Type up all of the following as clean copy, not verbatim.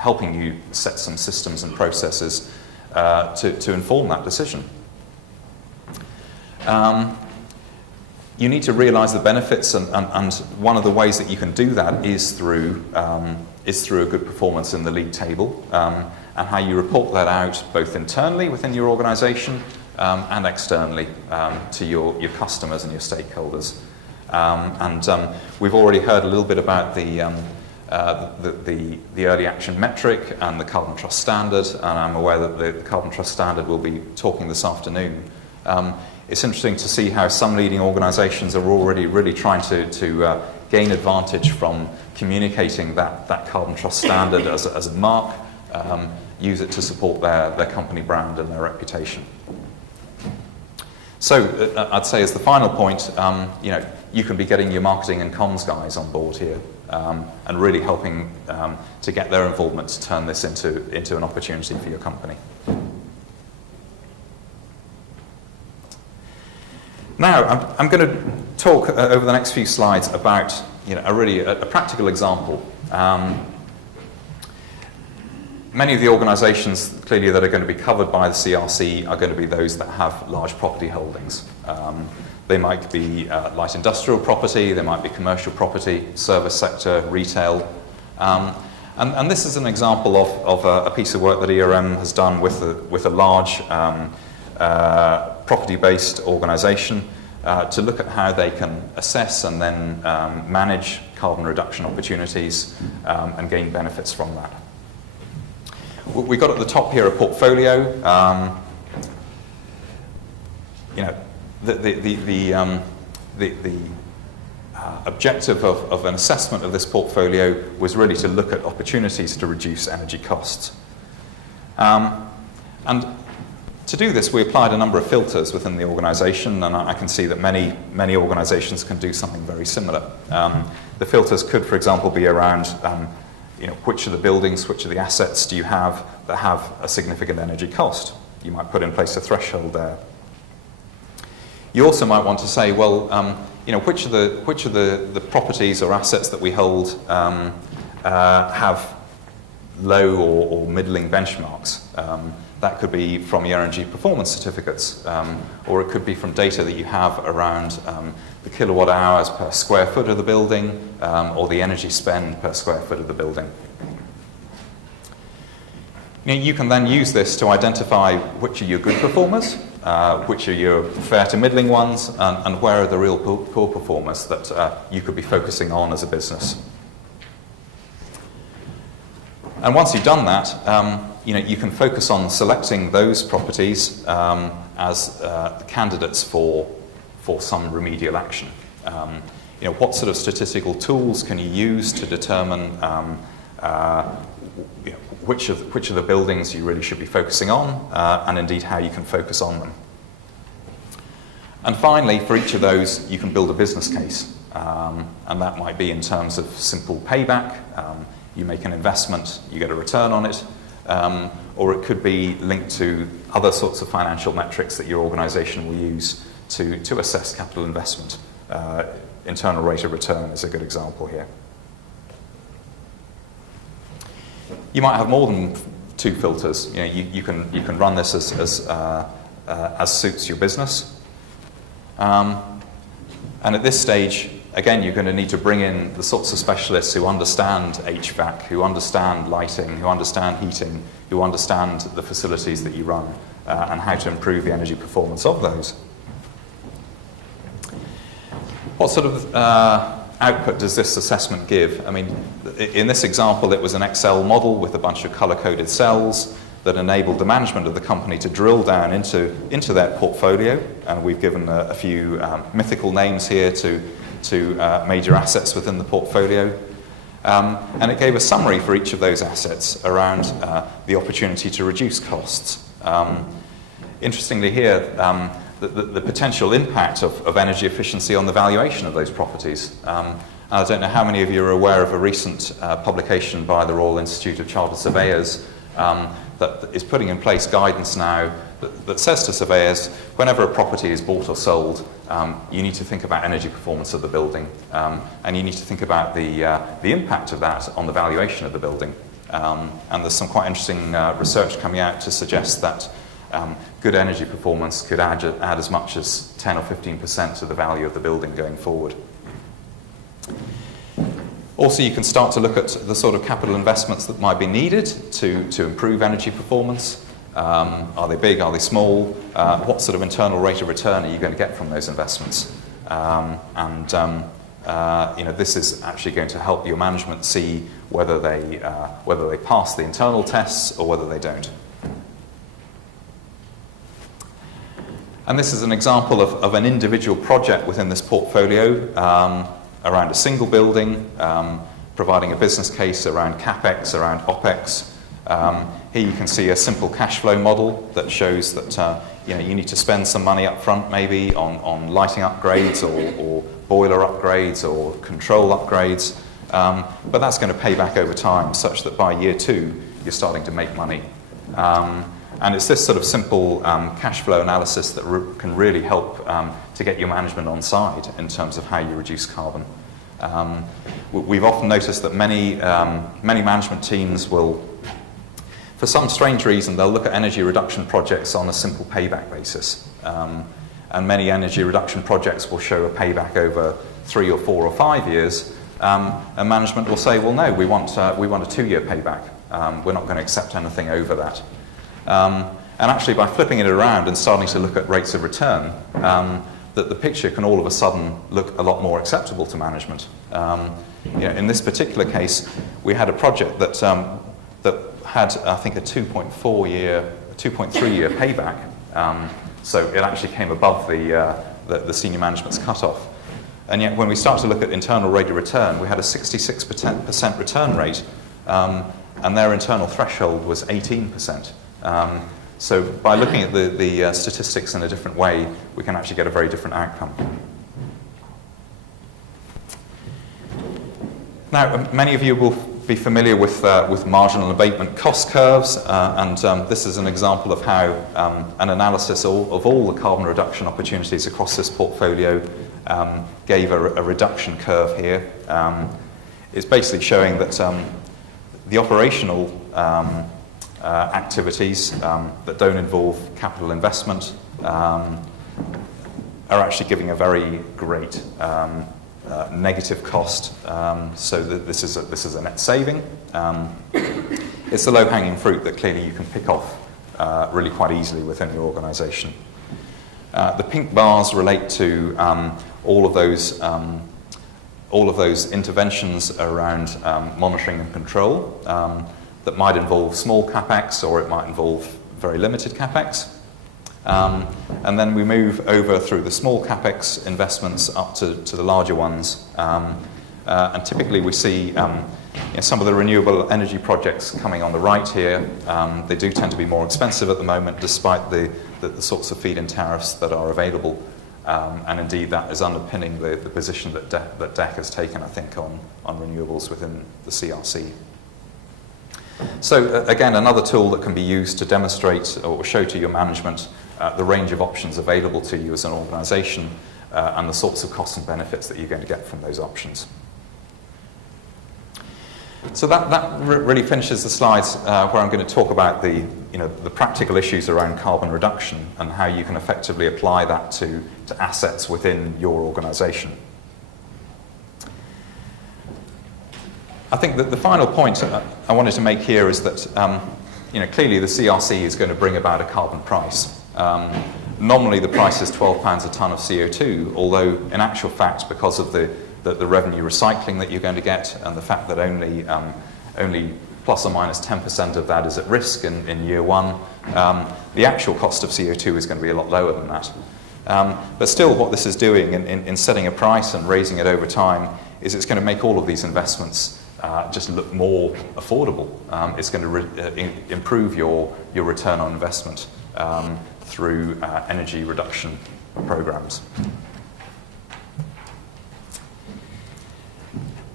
helping you set some systems and processes to inform that decision. You need to realize the benefits, and one of the ways that you can do that is through a good performance in the league table, and how you report that out both internally within your organization and externally to your customers and your stakeholders. We've already heard a little bit about the early action metric and the Carbon Trust Standard, and I'm aware that the Carbon Trust Standard will be talking this afternoon. It's interesting to see how some leading organisations are already really trying to gain advantage from communicating that Carbon Trust Standard as a mark, use it to support their company brand and their reputation. So I'd say as the final point, you can be getting your marketing and comms guys on board here, and really helping to get their involvement to turn this into an opportunity for your company. Now, I'm going to talk over the next few slides about a practical example. Many of the organisations clearly that are going to be covered by the CRC are going to be those that have large property holdings. They might be light industrial property, they might be commercial property, service sector, retail. And this is an example of a piece of work that ERM has done with a large property-based organisation to look at how they can assess and then manage carbon reduction opportunities and gain benefits from that. We've got at the top here a portfolio. The objective of an assessment of this portfolio was really to look at opportunities to reduce energy costs. And to do this, we applied a number of filters within the organisation, and I can see that many organisations can do something very similar. The filters could, for example, be around which of the buildings, which of the assets do you have that have a significant energy cost? You might put in place a threshold there. You also might want to say, well, which of the properties or assets that we hold have low or middling benchmarks? That could be from your energy performance certificates, or it could be from data that you have around the kilowatt hours per square foot of the building, or the energy spend per square foot of the building. You can then use this to identify which are your good performers, which are your fair to middling ones, and where are the real poor performers that you could be focusing on as a business. And once you've done that, you can focus on selecting those properties as candidates for some remedial action. What sort of statistical tools can you use to determine which of the buildings you really should be focusing on, and indeed how you can focus on them. And finally, for each of those, you can build a business case, and that might be in terms of simple payback. You make an investment, you get a return on it, or it could be linked to other sorts of financial metrics that your organisation will use to assess capital investment. Internal rate of return is a good example here. You might have more than 2 filters. You can run this as suits your business. And at this stage, again, you're going to need to bring in the sorts of specialists who understand HVAC, who understand lighting, who understand heating, who understand the facilities that you run, and how to improve the energy performance of those. What sort of output does this assessment give? I mean, in this example, it was an Excel model with a bunch of color-coded cells that enabled the management of the company to drill down into their portfolio. And we've given a few mythical names here to major assets within the portfolio. And it gave a summary for each of those assets around the opportunity to reduce costs. Interestingly here, the potential impact of energy efficiency on the valuation of those properties. I don't know how many of you are aware of a recent publication by the Royal Institute of Chartered Surveyors that is putting in place guidance now that says to surveyors, whenever a property is bought or sold, you need to think about energy performance of the building, and you need to think about the impact of that on the valuation of the building. And there's some quite interesting research coming out to suggest that good energy performance could add as much as 10 or 15% to the value of the building going forward. Also, you can start to look at the sort of capital investments that might be needed to improve energy performance. Are they big? Are they small? What sort of internal rate of return are you going to get from those investments? This is actually going to help your management see whether they pass the internal tests or whether they don't. And this is an example of an individual project within this portfolio around a single building, providing a business case around CapEx, around OpEx. Here you can see a simple cash flow model that shows that you need to spend some money up front maybe on lighting upgrades or boiler upgrades or control upgrades, but that's going to pay back over time such that by year 2 you're starting to make money. And it's this sort of simple cash flow analysis that can really help to get your management on side in terms of how you reduce carbon. We've often noticed that many management teams will, for some strange reason, they'll look at energy reduction projects on a simple payback basis. And many energy reduction projects will show a payback over 3 or 4 or 5 years. And management will say, well, no, we want a 2-year payback. We're not going to accept anything over that. And actually, by flipping it around and starting to look at rates of return, that the picture can all of a sudden look a lot more acceptable to management. In this particular case, we had a project that had, I think, a 2.3 year payback. So it actually came above the senior management's cutoff. And yet, when we start to look at internal rate of return, we had a 66% return rate, and their internal threshold was 18%. So by looking at the statistics in a different way, we can actually get a very different outcome. Now, many of you will be familiar with marginal abatement cost curves, and this is an example of how an analysis of all the carbon reduction opportunities across this portfolio gave a reduction curve here. It's basically showing that the operational activities that don't involve capital investment are actually giving a very great negative cost. So that this is a net saving. It's the low-hanging fruit that clearly you can pick off really quite easily within your organisation. The pink bars relate to all of those interventions around monitoring and control that might involve small CapEx, or it might involve very limited CapEx. And then we move over through the small CapEx investments up to the larger ones. And typically we see some of the renewable energy projects coming on the right here. They do tend to be more expensive at the moment, despite the sorts of feed-in tariffs that are available. And indeed, that is underpinning the position that DEC has taken, I think, on renewables within the CRC. So again, another tool that can be used to demonstrate or show to your management the range of options available to you as an organisation and the sorts of costs and benefits that you're going to get from those options. So that really finishes the slides where I'm going to talk about the practical issues around carbon reduction and how you can effectively apply that to assets within your organisation. I think that the final point I wanted to make here is that clearly the CRC is going to bring about a carbon price. Nominally the price is £12 a tonne of CO2, although in actual fact, because of the revenue recycling that you're going to get and the fact that only plus or minus 10% of that is at risk in year 1, the actual cost of CO2 is going to be a lot lower than that. But still, what this is doing in setting a price and raising it over time is it's going to make all of these investments just look more affordable. It's going to improve your return on investment through energy reduction programs.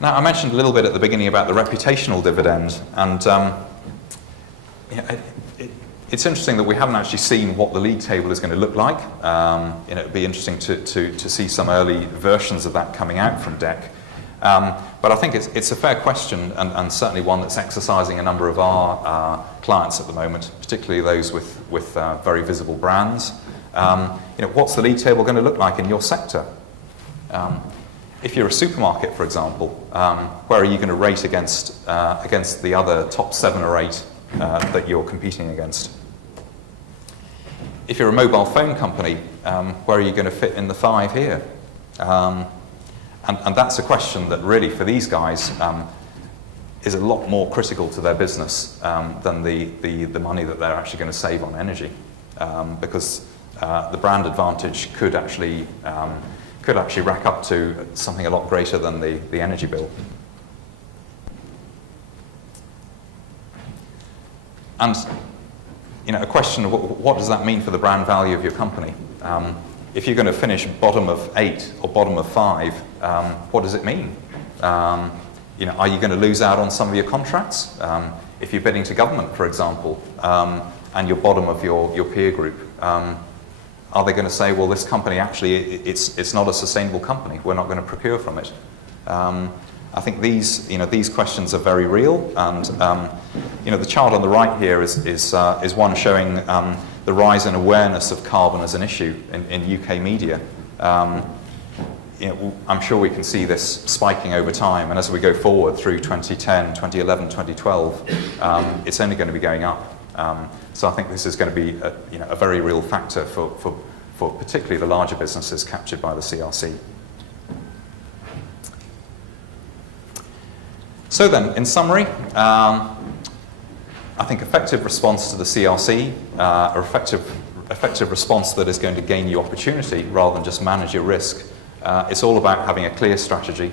Now, I mentioned a little bit at the beginning about the reputational dividend, and it's interesting that we haven't actually seen what the league table is going to look like. It would be interesting to see some early versions of that coming out from DEC. But I think it's a fair question, and certainly one that's exercising a number of our clients at the moment, particularly those with very visible brands. What's the league table going to look like in your sector? If you're a supermarket, for example, where are you going to rate against the other top 7 or 8 that you're competing against? If you're a mobile phone company, where are you going to fit in the 5 here? And that's a question that really, for these guys, is a lot more critical to their business than the money that they're actually going to save on energy, because the brand advantage could actually rack up to something a lot greater than the energy bill. And a question of what does that mean for the brand value of your company? If you're going to finish bottom of 8 or bottom of 5, what does it mean? Are you going to lose out on some of your contracts? If you're bidding to government, for example, and you're bottom of your peer group, are they going to say, well, this company actually, it's not a sustainable company, we're not going to procure from it? I think these questions are very real, and the chart on the right here is one showing the rise in awareness of carbon as an issue in UK media. I'm sure we can see this spiking over time, and as we go forward through 2010, 2011, 2012, it's only going to be going up. So I think this is going to be a very real factor for particularly the larger businesses captured by the CRC. So then, in summary, I think effective response to the CRC, or effective response that is going to gain you opportunity rather than just manage your risk. It's all about having a clear strategy.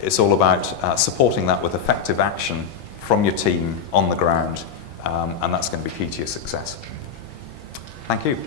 It's all about supporting that with effective action from your team on the ground, and that's going to be key to your success. Thank you.